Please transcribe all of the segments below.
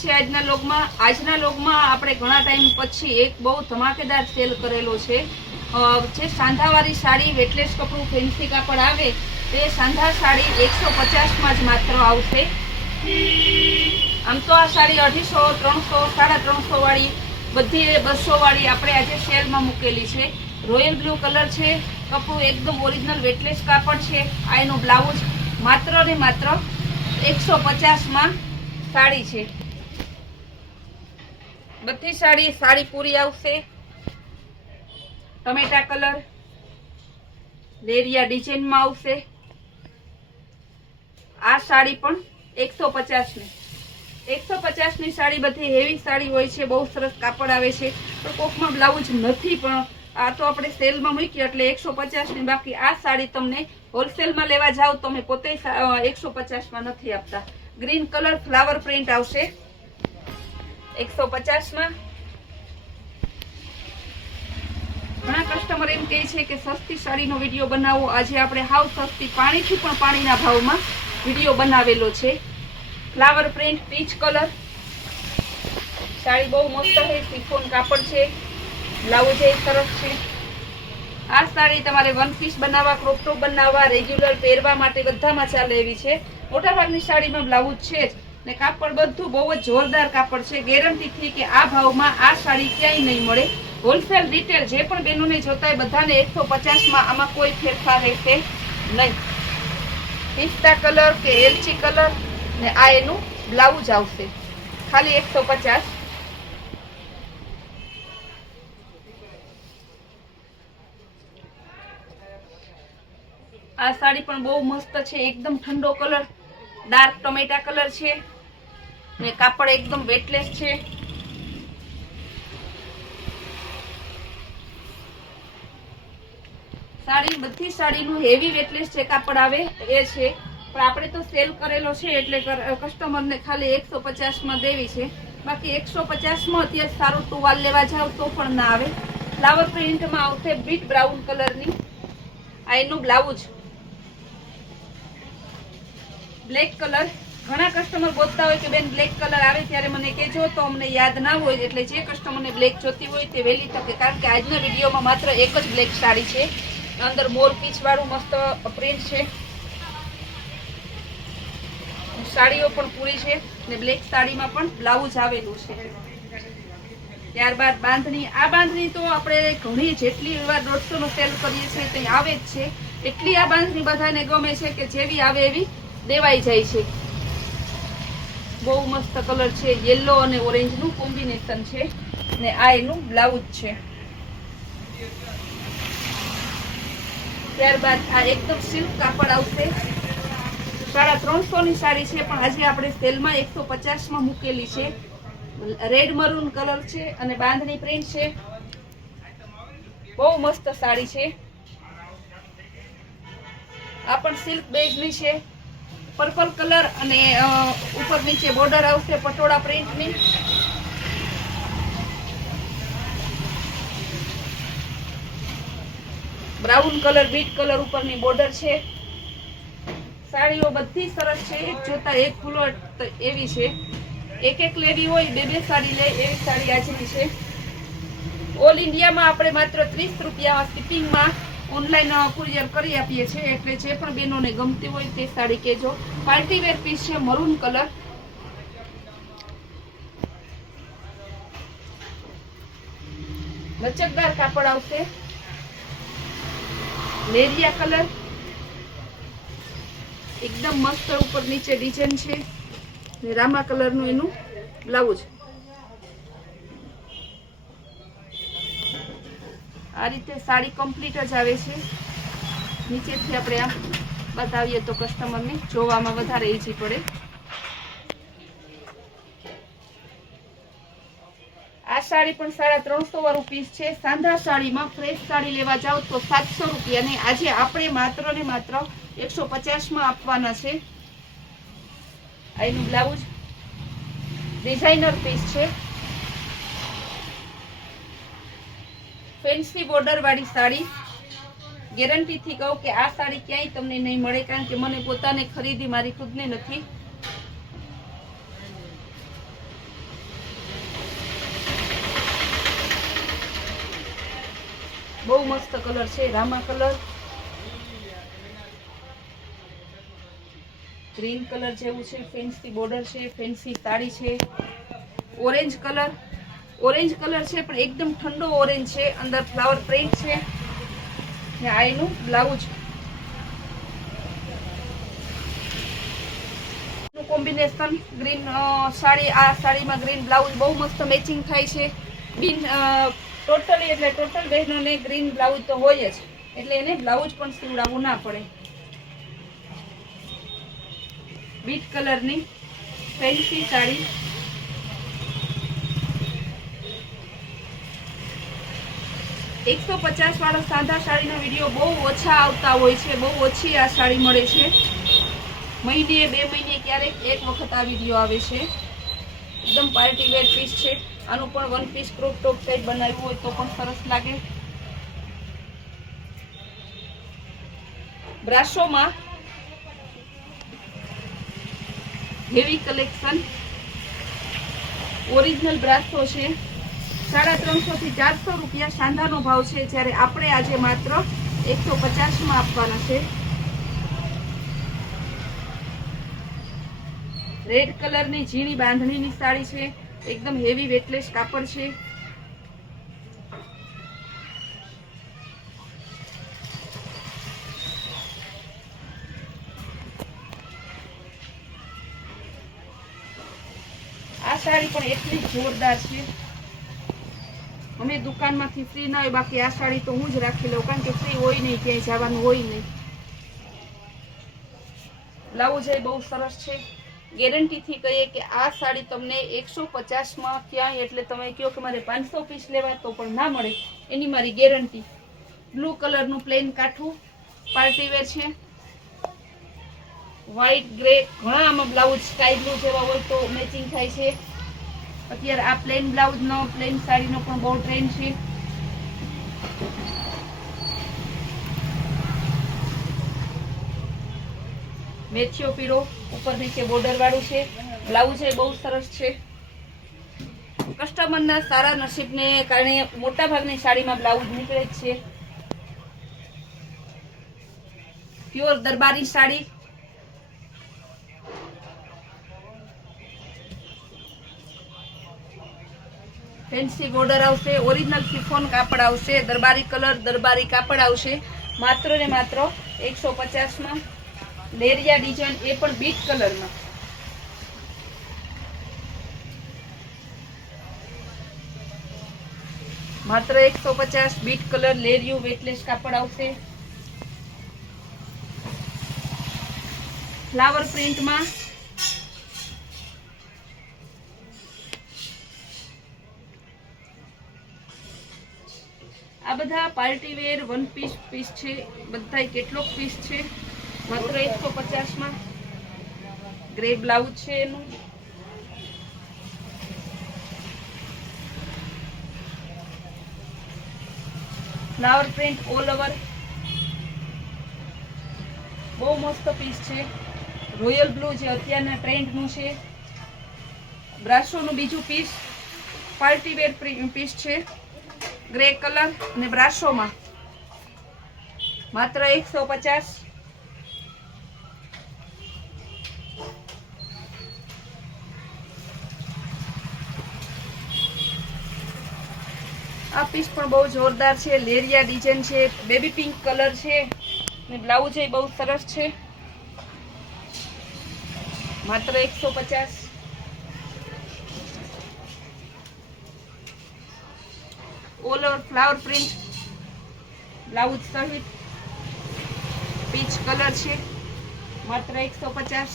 છે આજના લોગમાં આપણે ઘણા ટાઈમ પછી એક બહુ ધમાકેદાર સેલ કરેલો છે જે સાંધાવાળી સાડી વેટલેસ કપડું ફેન્સી કાપડ આવે તે સાંધા સાડી 150 જ માત્ર આવશે। આમ તો આ સાડી 250, 300, 350 વાળી બધી 200 વાળી આપણે આજે સેલમાં મૂકેલી છે। રોયલ બ્લુ કલર છે, કપડું એકદમ ઓરિજિનલ વેટલેસ કાપડ છે। આ એનું બ્લાઉઝ માત્ર ને માત્ર 150 માં સાડી છે। બધી સાડી પૂરી આવશે। ટમેટા કલર લેરિયા ડિઝાઇનમાં આવશે। આ સાડી પણ 150 ની 150 ની સાડી બધી હેવી સાડી હોય છે, બહુ સરસ કાપડ આવે છે, પણ કોકમાં બ્લાઉઝ નથી, પણ આ તો આપણે સેલમાં મૂકી એટલે 150 ની। બાકી આ સાડી તમને હોલસેલમાં લેવા જાવ તમે પોતે 150 માં નથી આપતા। ગ્રીન કલર ફ્લાવર પ્રિન્ટ આવશે 150 માં। ઘણા કસ્ટમર એમ કહે છે કે સસ્તી સાડીનો વિડીયો બનાવો, આજે આપણે હાવ સસ્તી પાણીથી પણ પાણીના ભાવમાં વિડીયો બનાવેલો છે। Flower print peach colour sari બહુ મસ્ત છે, શિફોન કાપડ છે, બ્લાઉઝ એ સરસ છે। આ સાડી તમારે વન પીસ બનાવવા, ક્રોપ ટોપ બનાવવા, રેગ્યુલર પહેરવા માટે બધામાં ચાલે એવી છે। મોટાભાગની સાડીમાં બ્લાઉઝ છે જ ને કાપડ બધું બહુ જ જોરદાર કાપડ છે। ગેરંટીથી કે આ ભાવમાં આ સાડી ક્યાંય નહીં મળે। હોલસેલ રિટેલ જે પણ બહેનોને જોતા હોય બધાને 150 માં, આમાં કોઈ ફેરફાર રહેશે નહીં। પિસ્તા કલર કે એલચી કલર ને આ એનું બ્લાઉઝ આવશે ખાલી 150। આ સાડી પણ બહુ મસ્ત છે, એકદમ ઠંડો કલર ડાર્ક ટમેટા કલર છે ને કાપડ એકદમ વેટલેસ છે। બધી સાડીનું હેવી વેટલેસ જે કાપડ આવે એ છે, પણ આપણે તો સેલ કરેલો છે એટલે કસ્ટમરને ખાલી 150 માં દેવી છે। બાકી 150 માં અત્યારે સારું ટુવાલ લેવા જાવ તો પણ ના આવે। ફ્લાવર પ્રિન્ટમાં આવશે બીટ બ્રાઉન કલરની। આ એનું બ્લાઉઝ બ્લેક કલર। ઘણા કસ્ટમર બોલતા હોય કે બેન બ્લેક કલર આવે ત્યારે મને કહેજો તો અમને યાદ ના હોય, એટલે જે કસ્ટમરને બ્લેક જોતી હોય તે વહેલી તકે, કારણ કે આજના વિડીયોમાં માત્ર એક જ બ્લેક સાડી છે। અંદર મોર પીચ વાળું મસ્ત પ્રિન્ટ છે, સાડીઓ પણ પૂરી છે ને બ્લેક સાડીમાં પણ બ્લાઉઝ આવેલું છે। ત્યારબાદ બાંધણી। આ બાંધણી તો આપણે ઘણી જેટલી વાર 150 નો સેલ કરીએ છીએ તે આવે જ છે, એટલી આ બાંધણી બધાને ગમે છે કે જેવી આવે એવી દેવાઈ જાય છે। બહુ મસ્ત કલર છે, યેલો અને ઓરેન્જ નું કોમ્બિનેશન છે ને આ એનું બ્લાઉઝ છે। ત્યારબાદ આ એકદમ સિલ્ક કાપડ આવશે। 350 ની સાડી છે, પણ આજે આપણે સેલમાં 150 માં મૂકેલી છે। રેડ મરૂન કલર છે અને બાંધણી પ્રિન્ટ છે, બહુ મસ્ત સાડી છે। આ પણ સિલ્ક બેઝની છે, પર્પલ કલર અને ઉપર નીચે બોર્ડર આવશે પટોળા પ્રિન્ટની। બ્રાઉન કલર બીટ કલર ઉપરની બોર્ડર છે। સાડીઓ બધી સરસ છે, એક જોતા એક ફૂલો એવી છે। એક લેવી હોય બે સાડી લે એવી સાડી આજની છે। ઓલ ઇન્ડિયામાં આપણે માત્ર 30 રૂપિયા શિપિંગમાં ઓનલાઈન કુરિયર કરી આપીએ છીએ, એટલે જે પણ બહેનોને ગમતી હોય તે સાડી કહેજો। પાર્ટી વેર પીસ છે, મરૂન કલર, લચકદાર કાપડ આવશે। લેરિયા કલર એકદમ મસ્ત ઉપર નીચે ડિઝાઇન છે ને રામા કલર નું એનું બ્લાઉઝ। આ રીતે સાડી કમ્પ્લીટ જ આવે છે। નીચેથી આપણે આમ બતાવીએ તો કસ્ટમરને જોવામાં વધારે ઈઝી પડે। આ સાડી પણ 350 વાળું પીસ છે। સાંધા સાડીમાં ફ્રેશ સાડી લેવા જાવ તો 700 રૂપિયા ને આજે આપણે માત્ર ને માત્ર 150 માં આપવાના છે। આનું બ્લાઉઝ ડિઝાઇનર પીસ છે, ફેન્સી બોર્ડર વાળી સાડી। ગેરંટીથી કહું કે આ સાડી ક્યાંય તમને નહીં મળે, કારણ કે મને પોતાને ખરીદી મારી ખુદને નથી। બહુ મસ્ત કલર છે, રામા કલર, ગ્રીન કલર જેવું છે, ફેન્સી બોર્ડર છે, ફેન્સી સાડી છે, ઓરેન્જ કલર છે પણ એકદમ ઠંડો ઓરેન્જ છે, અંદર ફ્લાવર પ્રિન્ટ છે ને આ એનું બ્લાઉઝ કોમ્બિનેશન ગ્રીન સાડી, આ સાડીમાં ગ્રીન બ્લાઉઝ બહુ મસ્ત મેચિંગ થાય છે. ટોટલ બહેનોને ગ્રીન બ્લાઉઝ તો હોય જ, એટલે એને બ્લાઉઝ પણ સીવડાવવું ના પડે. બીટ કલરની ફેન્સી સાડી, $150 વાળા સાદા સાડીના વિડીયો બહુ ઓછા આવતા હોય છે, બહુ ઓછી આ સાડી મળે છે. મહિને 2 મહિને ક્યારેક એક વખત આ વિડીયો આવે છે. એકદમ પાર્ટી વેર પીસ છે. આનું પણ one piece crop top type બનાવ્યું હોય તો પણ સરસ લાગે. બ્રાસોમાં હેવી કલેક્શન, ઓરિજિનલ બ્રાસો છે. 350 થી 400 રૂપિયા સાંધાનો ભાવ છે, જ્યારે આપણે આજે માત્ર 150 માં આપવાના છે. રેડ કલરની ઝીણી બાંધણીની સાડી છે, એકદમ હેવી વેટલેસ કાપડ છે. આ સાડી પણ એટલી જોરદાર છે. અમે દુકાનમાંથી ફ્રી ના હોય, બાકી આ સાડી તો હું જ રાખી લઉં, કારણ કે ફ્રી હોય નહીં, ક્યાંય જવાનું હોય નહીં. બ્લાઉઝ એ બહુ સરસ છે. ગેરંટીથી કહીએ કે આ સાડી તમને 150 માં ક્યાંય, એટલે તમે કહો કે મારે 500 પીસ લેવા તો પણ ના મળે, એની મારી ગેરંટી. બ્લુ કલરનું પ્લેન કાઠું પાર્ટીવેર છે. વ્હાઈટ ગ્રે ઘણા આમાં બ્લાઉઝ સ્કાય બ્લુ જેવા હોય તો મેચિંગ થાય છે. અત્યારે આ પ્લેન બ્લાઉઝનો, પ્લેન સાડીનો પણ બહુ ટ્રેન્ડ છે. મેથીઓ પીળો ઉપર નીચે બોર્ડર વાળું છે. બ્લાઉઝ એ બહુ સરસ છે. કસ્ટમરના સારા નસીબને કારણે મોટા ભાગની સાડીમાં બ્લાઉઝ નીકળે જ છે. પ્યોર દરબારી સાડી, ફેન્સી બોર્ડર આવશે, ઓરિજિનલ શિફોન કાપડ આવશે, દરબારી કલર, દરબારી કાપડ આવશે. માત્ર ને માત્ર 150 માં. લેરિયા ડિઝાઇન, એ પણ બીટ કલરમાં. માત્ર 150. બીટ કલર લેરિયું વેટલેસ કાપડ આવશે. ફ્લાવર પ્રિન્ટમાં આ બધા પાર્ટી વેર વન પીસ છે. બધા કેટલોક પીસ છે. માત્ર 150 માં. ગ્રે બ્લાઉઝ છે એનું. ફ્લાવર પ્રિન્ટ ઓલ ઓવર, બહુ મસ્ત પીસ છે. રોયલ બ્લુ જે અત્યારના ટ્રેન્ડનું છે. બ્રાસોનું બીજું પીસ પાર્ટી વેર પીસ છે, ગ્રે કલર અને બ્રાસોમાં. માત્ર 150. આ પીસ પણ બહુ જોરદાર છે. લેરિયા ડિઝાઇન છે, બેબી પિંક કલર છે અને બ્લાઉઝ એ બહુ સરસ છે. માત્ર 150. All over flower print blouse સહિત પીચ કલર છે. માત્ર 150.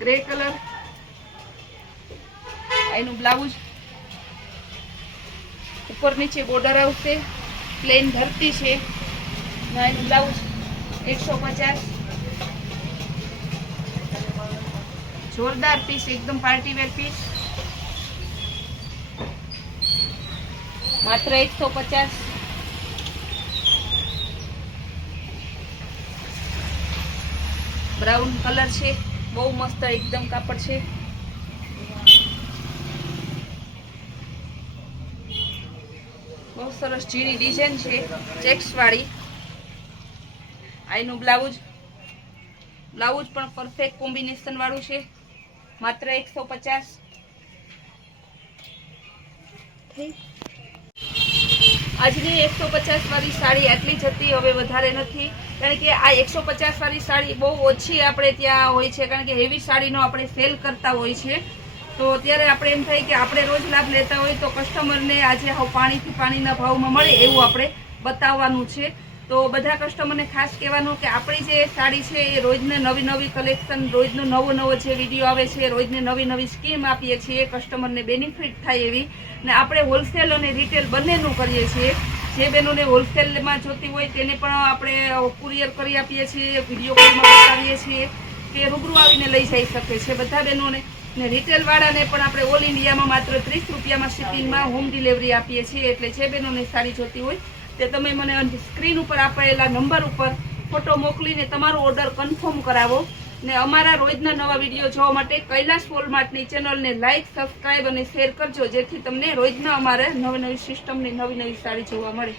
ગ્રે કલર, એનું બ્લાઉઝ ઉપર નીચે બોર્ડર આવશે. પ્લેન ધરતી છે. એનું બ્લાઉઝ 150. જોરદાર પીસ, એકદમ પાર્ટી વેર પીસ. માત્ર 150. બ્રાઉન કલર છે, બહુ મસ્ત એકદમ કાપડ છે. સરસ ઝીણી ડિઝાઇન છે ચેક્સ વાળી. આ એનું બ્લાઉઝ પણ પરફેક્ટ કોમ્બિનેશન વાળું છે, માત્ર 150. આજની 150 વાળી સાડી આટલી જ હતી, હવે વધારે નથી. કારણ કે આ 150 વાળી સાડી બહુ ઓછી આપણે ત્યાં હોય છે, કારણ કે હેવી સાડીનો આપણે સેલ કરતા હોય છે. તો ત્યારે આપણે એમ થાય કે આપણે રોજ લાભ લેતા હોય તો કસ્ટમરને આજે પાણીથી પાણીના ભાવમાં મળે એવું આપણે બતાવવાનું છે. તો બધા કસ્ટમરને ખાસ કહેવાનું કે આપણી જે સાડી છે એ રોજને નવી કલેક્શન, રોજનો નવો જે વિડીયો આવે છે, રોજને નવી સ્કીમ આપીએ છીએ, કસ્ટમરને બેનિફિટ થાય એવી. ને આપણે હોલસેલ અને રિટેલ બંનેનું કરીએ છીએ. જે બહેનોને હોલસેલમાં જોતી હોય તેને પણ આપણે કુરિયર કરી આપીએ છીએ, વિડીયો કોલમાં બતાવીએ છીએ કે રૂબરૂ આવીને લઈ જઈ શકે છે બધા બહેનોને. ને રિટેલવાળાને પણ આપણે ઓલ ઇન્ડિયામાં માત્ર 30 રૂપિયામાં શિપિંગમાં હોમ ડિલિવરી આપીએ છીએ. એટલે જે બહેનોને સાડી જોતી હોય તે તમે મને સ્ક્રીન ઉપર આપેલા નંબર ઉપર ફોટો મોકલીને તમારો ઓર્ડર કન્ફર્મ કરાવો. ને અમારા રોજના નવા વિડીયો જોવા માટે કૈલાસ વોલમાર્ટની ચેનલને લાઈક, સબસ્ક્રાઈબ અને શેર કરજો, જેથી તમને રોજના અમારે નવી સિસ્ટમની નવી સાડી જોવા મળે.